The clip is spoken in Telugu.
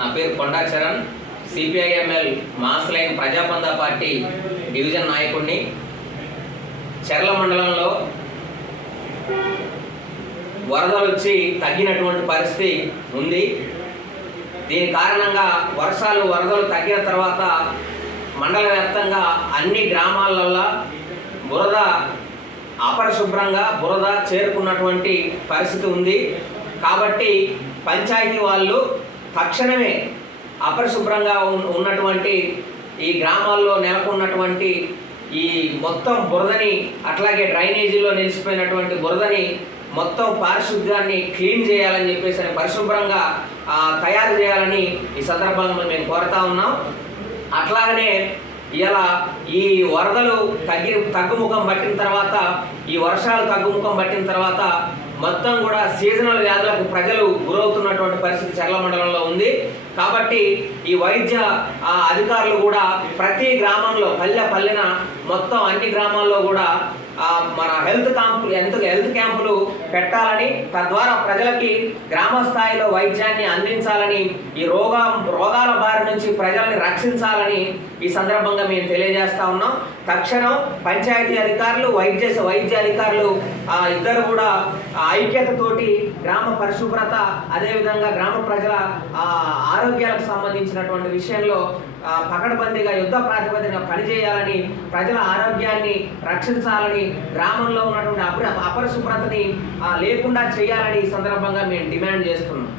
నా పేరు కొండాచరణ్ సిపిఐఎంఎల్ మాస్లైన్ ప్రజాబంధ పార్టీ డివిజన్ నాయకుడిని. చెర్ల మండలంలో వరదలు వచ్చి తగ్గినటువంటి పరిస్థితి ఉంది. దీని కారణంగా వర్షాలు వరదలు తగ్గిన తర్వాత మండల వ్యాప్తంగా అన్ని గ్రామాలల్లో బురద అపరిశుభ్రంగా బురద చేరుకున్నటువంటి పరిస్థితి ఉంది. కాబట్టి పంచాయతీ వాళ్ళు తక్షణమే అపరిశుభ్రంగా ఉన్- ఉన్నటువంటి ఈ గ్రామాల్లో నెలకొన్నటువంటి ఈ మొత్తం బురదని అట్లాగే డ్రైనేజీలో నిలిచిపోయినటువంటి బురదని మొత్తం పారిశుద్ధ్యాన్ని క్లీన్ చేయాలని చెప్పేసి అని పరిశుభ్రంగా తయారు చేయాలని ఈ సందర్భంగా మేము కోరుతా ఉన్నాం. అట్లాగనే ఇలా ఈ వరదలు తగ్గి తగ్గుముఖం పట్టిన తర్వాత ఈ వర్షాలు తగ్గుముఖం పట్టిన తర్వాత మొత్తం కూడా సీజనల్ వ్యాధులకు ప్రజలు గురవుతున్నటువంటి పరిస్థితి చర్ల మండలంలో ఉంది. కాబట్టి ఈ వైద్య అధికారులు కూడా ప్రతి గ్రామంలో పల్లె పల్లెన మొత్తం అన్ని గ్రామాల్లో కూడా మన హెల్త్ క్యాంపులు ఎంత హెల్త్ క్యాంపులు పెట్టాలని తద్వారా ప్రజలకి గ్రామ స్థాయిలో వైద్యాన్ని అందించాలని ఈ రోగ రోగాల బారి నుంచి ప్రజల్ని రక్షించాలని ఈ సందర్భంగా మేము తెలియజేస్తా ఉన్నాం. తక్షణం పంచాయతీ అధికారులు వైద్య వైద్య అధికారులు ఇద్దరు కూడా ఐక్యతతోటి గ్రామ పరిశుభ్రత అదేవిధంగా గ్రామ ప్రజల ఆరోగ్యాలకు సంబంధించినటువంటి విషయంలో పకడ్బందీగా యుద్ధ ప్రాతిపదికన పనిచేయాలని ప్రజల ఆరోగ్యాన్ని రక్షించాలని గ్రామంలో ఉన్నటువంటి అపరిశుభ్రతని లేకుండా చేయాలని ఈ సందర్భంగా మేము డిమాండ్ చేస్తున్నాం.